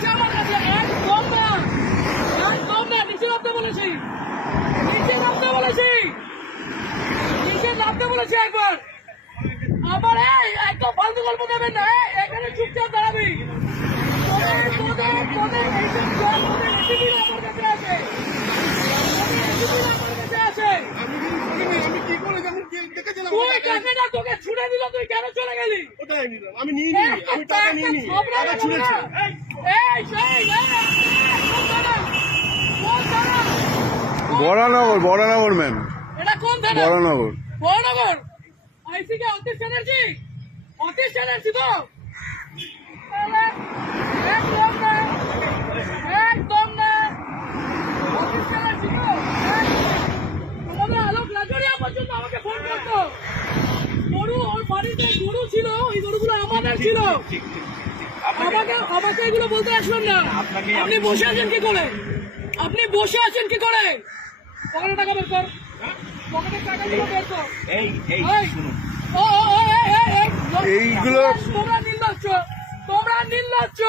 আছে আমার কাছে, একদম না, একদম না। নিচে নামতে বলেছি, নিচে নামতে বলেছি, নিচে নামতে বলেছি একবার। আবার একদম ফালতু গল্প দেবেন না, এখানে চুপচাপ দাঁড়াবি। তোদের এইসব তোদের রেসিপিরা আমার কাছে আছে, আমার কাছে আছে। আমি কি করে যখন দেখেছিলাম তুই কাকে না তোকে ছুড়ে দিল, তুই কেন চলে গেলি? ওটাই নিলাম, আমি নিয়ে নিই, আমি টাকা নিয়ে নিই, টাকা ছুঁড়েছি। বরানগর, বরানগর ম্যাম, এটা কোন থানা? বরানগর। বরানগর আইসি কে অতীশ ব্যানার্জি? অতীশ ব্যানার্জি তো? একদম না, একদম না, অতীশ ব্যানার্জি তো? আমাদের আলোক লাজরিয়া পর্যন্ত আমাকে ফোন করতো। গরু, ওর বাড়িতে গরু ছিল, ওই গরুগুলো আমাদের ছিল। আমাকে এগুলো বলতে আসবেন না। আপনি বসে আছেন কি করে? আপনি বসে আছেন কি করে? পকেটে টাকা বের কর, পকেটে টাকাগুলো বের কর। এইগুলো তোমরা নির্লজ্জ, তোমরা নির্লজ্জ।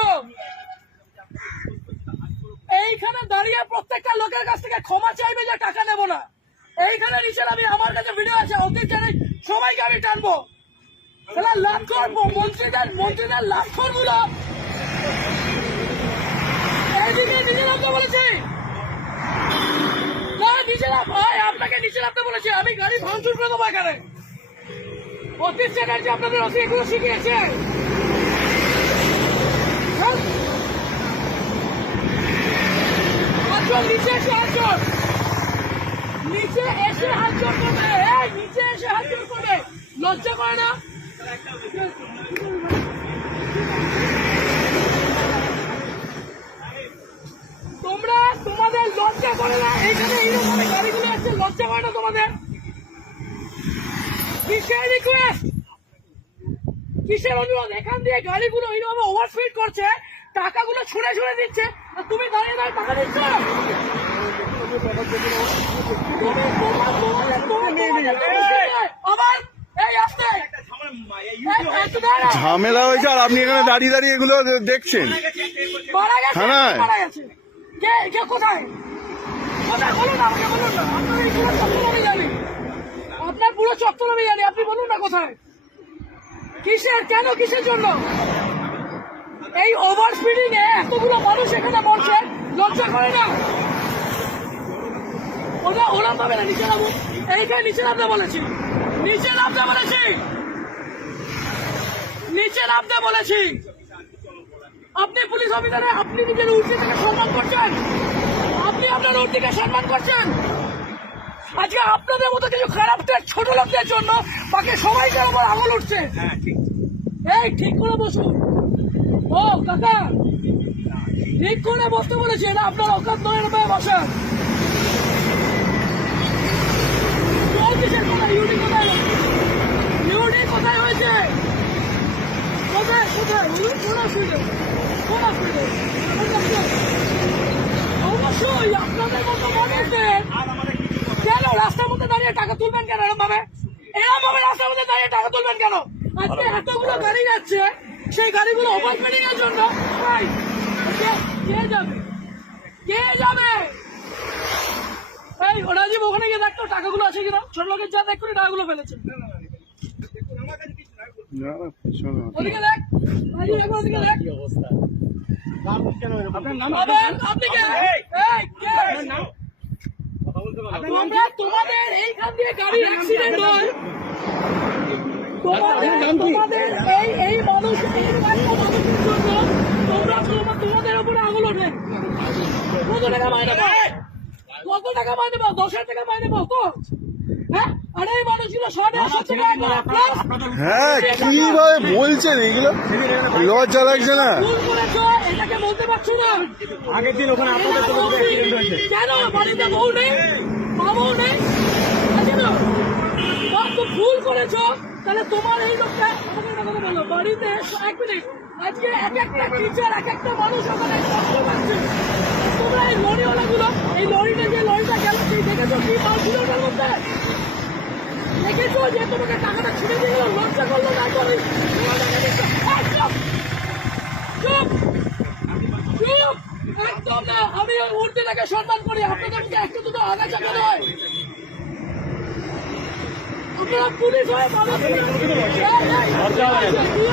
এইখানে দাঁড়িয়ে প্রত্যেকটা লোকের কাছ থেকে ক্ষমা চাইবে যে টাকা নেবো না। এইখানে নিচে আমি, আমার কাছে ভিডিও আছে, অতীত সবাইকে আমি টানবো। লাভ করবো মন্ত্রীদের লাভ করবো। এইদিকে নিচে নামতে বলেছি, নিচে নাম, আপনাকে নিচে নামতে বলেছি। আমি গাড়ি ভাঙচুর করে দেবো এখানে। অতীশ ব্যানার্জি আপনাদের এগুলো শিখিয়েছে। নিচে এসে হাত জোর, নিচে এসে হাত জোর করবে, নিচে এসে হাত জোর করবে। লজ্জা করে না? তোমরা, তোমাদের লজ্জা করে না? এইখানে এইরকম গাড়িগুলো আসছে, লজ্জা করে না তোমাদের? কিসের রিকোয়েস্ট, কিসের অনুরোধ? এখান দিয়ে গাড়িগুলো এইরকম ওভারস্পিড করছে, টাকাগুলো ছুঁড়ে ছুঁড়ে দিচ্ছে, আর তুমি দাঁড়িয়ে দাঁড়িয়ে টাকা দিচ্ছ। আবার এই আসতে ঝামেলা হয়েছে আর আপনি এখানে দাঁড়িয়ে দাঁড়িয়ে এগুলো দেখছেন। থানায় কে কোথায়? কোথায় বলুন না, আমাকে বলুন না। আপনার এই পুরো চত্বর আমি জানি, আপনার পুরো চত্বর আমি জানি। আপনি বলুন না কোথায়, কিসের, কেন, কিসের জন্য? এই ওভার স্পিডিং এ এতগুলো মানুষ এখানে মরছে, লজ্জা করে না? ওরা পাবে না। নিচে নামো, এইখানে নিচে নামতে বলেছি, নিচে নামতে বলেছি, নিচে নামতে বলেছি। আপনি পুলিশ অফিসারে, আপনি নিজের উর্দিকে সম্মান করছেন, আপনি আপনার উর্দিকে সম্মান করছেন। আজকে আপনাদের মতো কিছু খারাপ ছোট লোকদের জন্য বাকি সবাইকে আমার আঙুল উঠছে। এই ঠিক করে বসুন। ও কাকা, ঠিক করে বসতে বলেছি, না আপনার অকাত নয়, বসেন। ইউনি কোথায়, ইউনি কোথায় হয়েছে? কোথায় কোথায়? কোন অসুবিধা, কোন অসুবিধা? অবশ্যই আপনাদের মতো মানুষদের কেন রাস্তার মধ্যে দাঁড়িয়ে টাকা তুলবেন কেন? এরকম ভাবে, এরকম ভাবে রাস্তার মধ্যে দাঁড়িয়ে টাকা তুলবেন কেন? আজকে এতগুলো গাড়ি যাচ্ছে, সেই গাড়িগুলো ওভারস্পিডিং এর জন্য কে যাবে, কে যাবে? এই রাজীব, ওখানে গিয়ে দেখতো টাকাগুলো আছে কিনা। ছোট লোকের যা দেখ করে টাকাগুলো ফেলেছে। ওদিকে দেখ, ওদিকে দেখ। আপনি কে? তোমাদের এইখান দিয়ে গাড়ি অ্যাক্সিডেন্ট হয়, তোমাদের এই মানুষ, মানুষের জন্য তোমাদের উপরে আঙুল ওঠে। কত টাকা মাইনে পাও? কত টাকা মাইনে পাও? 10,000 টাকা মাইনে পাও তো? হ্যাঁ, আর এই মানুষগুলো 7,500 টাকা। হ্যাঁ, কিভাবে বলছেন এগুলো? লজ্জা লাগছে না? এটাকে বলতে পারছো না? আগের দিন ওখানে আপনাদের কেন বাড়িতে বউ নেই, মা বউ নেই? ভুল করেছ, তাহলে তোমার এই লোকটা আমাকে কথা বলো। বাড়িতে 1 মিনিট, আজকে এক একটা টিচার, এক একটা মানুষ ওখানে কষ্ট পাচ্ছে। তোমরা এই লরিওয়ালা গুলো, এই লরিটা যে লরিটা গেল, সেই দেখেছো কি মাল ছিল ওটার মধ্যে? দেখেছো যে তোমাকে টাকাটা ছুড়ে দিয়ে গেল, লজ্জা করলো না? চুপ চুপ চুপ। আমি মূর্তিটাকে সম্মান করি, আপনাদেরকে একটু দুটো আগে চাকা নয়। আপনারা পুলিশ হয়ে মানুষ কি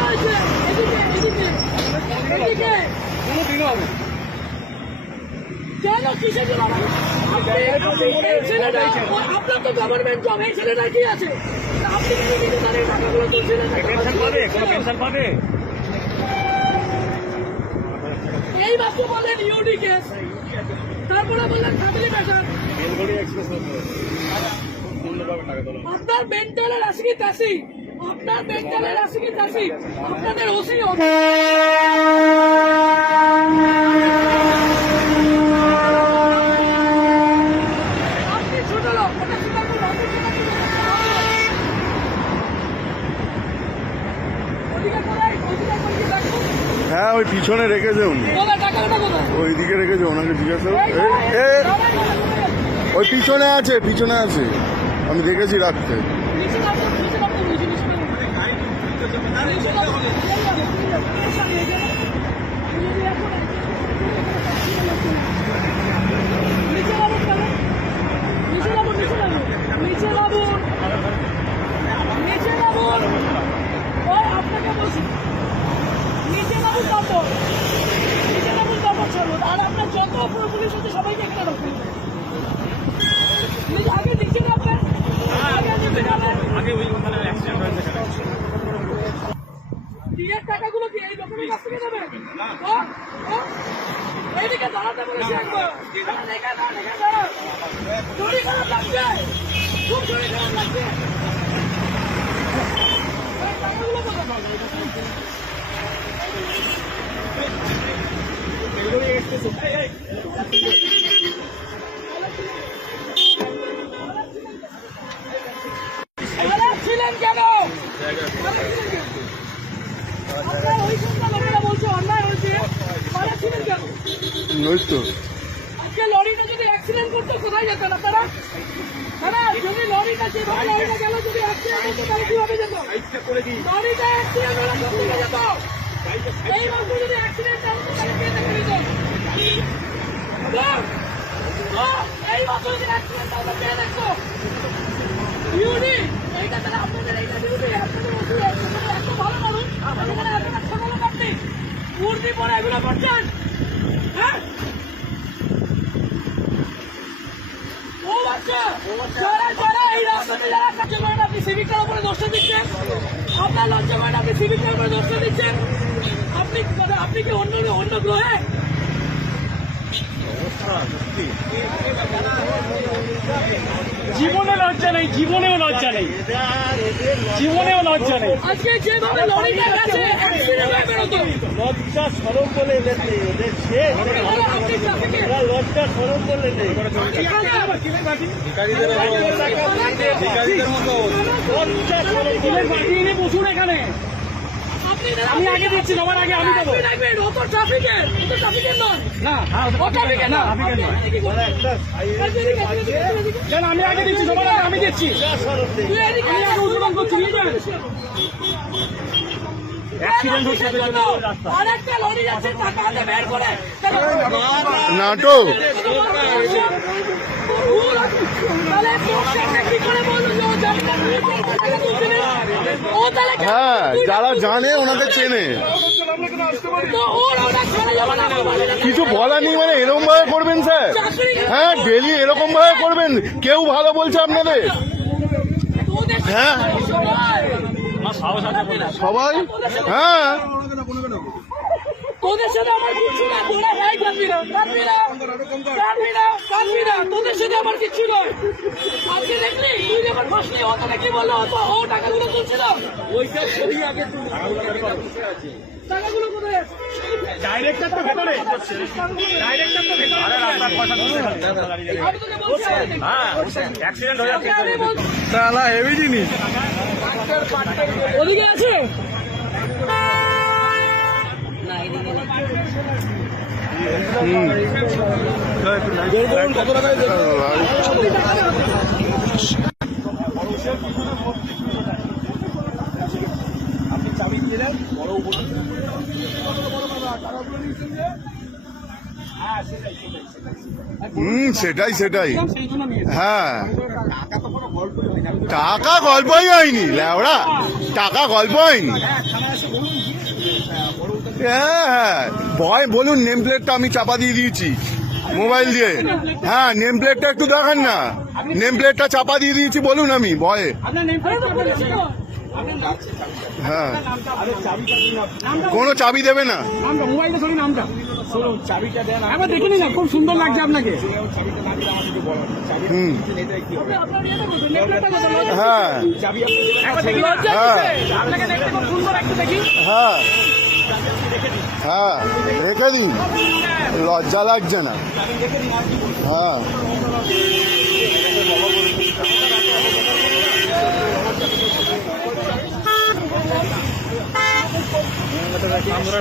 হয়েছে? এদিকে কেন কিসের জন্য এই ছেলেটা, আপনার তো গভর্নমেন্ট জব, এই ছেলেটা কি আছে? আপনি কি নিজে তাদের টাকাগুলো তুলছিলেন? এই মাত্র বললেন ইউডি কেস, তারপরে বললেন ফ্যামিলি ম্যাটার। আপনার মেন্টালের আসি তাসি, আপনার মেন্টালের আসি তাসি, আপনাদের ওসি আপনি ছোট লোক, ওটা স্বীকার করুন, অধিকার করাই, অধিকার করে দেখুন। হ্যাঁ ওই পিছনে রেখেছে উনি, কোথায় টাকাটা কোথায়? ওইদিকে রেখেছে, ওনাকে জিজ্ঞাসা ওই পিছনে আছে, পিছনে আছে, আমি দেখেছি রাখতে। আপনাকে বলছি নিচে বাবু কাপড়, নিচে বাবু কাপড় ছাড়ুন। আর আপনার যত পুলিশ আছে সবাইকে এখানে রাখুন। আগে নিচে নামবেন, আগে নিচে নামবেন। বিয়ের টাকাগুলো কি এই লোকের কাছ থেকে নেবেন? এইদিকে দাঁড়াতে বলেছি একবার। শরীর খারাপ লাগছে, খুব শরীর খারাপ লাগছে। এই টাকাগুলো কোথায়? ছিলেন কেন? আপনার ওই সন্ধ্যা লোকেরা বলছে অন্যায় হয়েছে, ছিলেন কেন? আজকে লরিটা যদি অ্যাক্সিডেন্ট করতো কোথায় যেতেন আপনারা? যদি লরিটা যেভাবে লরিটা গেল, যদি অ্যাক্সিডেন্ট করতো তাহলে কিভাবে যেত? লরিটা অ্যাক্সিডেন্ট হলে কোথেকে যেত? এই মাত্র যদি অ্যাক্সিডেন্ট হতো তাহলে কে দেখে নিত? এই মাত্র যদি অ্যাক্সিডেন্ট হতো কে দেখতো? ডিউটি এইটা তাহলে আপনাদের, এইটা ডিউটি, আপনাদের ওষুধ, এত ভালো মানুষ, এখানে এত একটা ভালো আপনি মূর্তি পরে এগুলো করছেন? হ্যাঁ, ও বাচ্চা, যারা এই রাস্তাতে যারা কাজ করেন, আপনি সিভিকটার উপরে দোষটা দিচ্ছেন। আপনার লজ্জা করেন, আপনি সিভিকটার উপরে দোষটা দিচ্ছেন। আপনি কি অন্য গ্রহে? জীবনে লজ্জা নেই, জীবনেও লজ্জা নেই, জীবনেও লজ্জা নেই। আজকে যেভাবে লরিটা গেছে অ্যাক্সিডেন্ট হয়ে বেরোতো, লজ্জা সরম বলে এদের নেই, ওদের শেষ লজ্জা সরম বলে নেই। বসুন এখানে, আমি আগে দিচ্ছি, সবার আগে আমি দেবো। না, আমি আগে দিচ্ছি, সবার আগে আমি দিচ্ছি। নাটক হ্যাঁ, যারা জানে ওনাকে চেনে। কিছু বলা নেই, মানে এরকম ভাবে করবেন স্যার? হ্যাঁ, ডেলি এরকম ভাবে করবেন? কেউ ভালো বলছে আপনাদের? হ্যাঁ সবাই, হ্যাঁ তোদের সাথে আমার কিচ্ছু না, তোরা ভাই কাঁদবি না, তোদের সাথে আমার কিচ্ছু নয়। আজকে দেখলি তুই যখন ফাঁসলি, ও তোকে কি বললো? ও টাকাগুলো তুলছিল, ওইটা ছবি আগে টাকাগুলো কোথায় আছে? ডাইরেক্টর তো ভেতরে, ডাইরেক্টর তো ভেতরে। আমি তোকে বলছি, হ্যাঁ, অ্যাক্সিডেন্ট হয়ে যাচ্ছে। না হেভি জিনিস ওদিকে আছে। কত টাকায় আপনি চাবি দিলেন, বড় সেটাই সেটাই। সেই জন্য নিয়েছি। হ্যাঁ, টাকা গল্পই হয়নি ল্যাওড়া, টাকা গল্প হয়নি। হ্যাঁ হ্যাঁ, ভয় বলুন, নেম প্লেটটা আমি চাপা দিয়ে দিয়েছি মোবাইল দিয়ে। হ্যাঁ, নেম প্লেটটা একটু দেখান না, নেম প্লেটটা চাপা দিয়ে দিয়েছি বলুন আমি ভয়ে। আপনার নেম প্লেট হ্যাঁ, কোনো চাবি দেবে না। নামটা মোবাইলটা ধরি, নামটা একবার দেখে নিন না, খুব সুন্দর লাগছে আপনাকে। হুম, আপনার ইয়েটা কোথায়? নেম প্লেটটা কোথায়? হ্যাঁ একবার দেখি। লজ্জা হ্যাঁ। কিসে? আপনাকে দেখতে খুব সুন্দর, একটু দেখি। হ্যাঁ হ্যাঁ, রেখে দিন, লজ্জা লাগছে না। হ্যাঁ, আমরা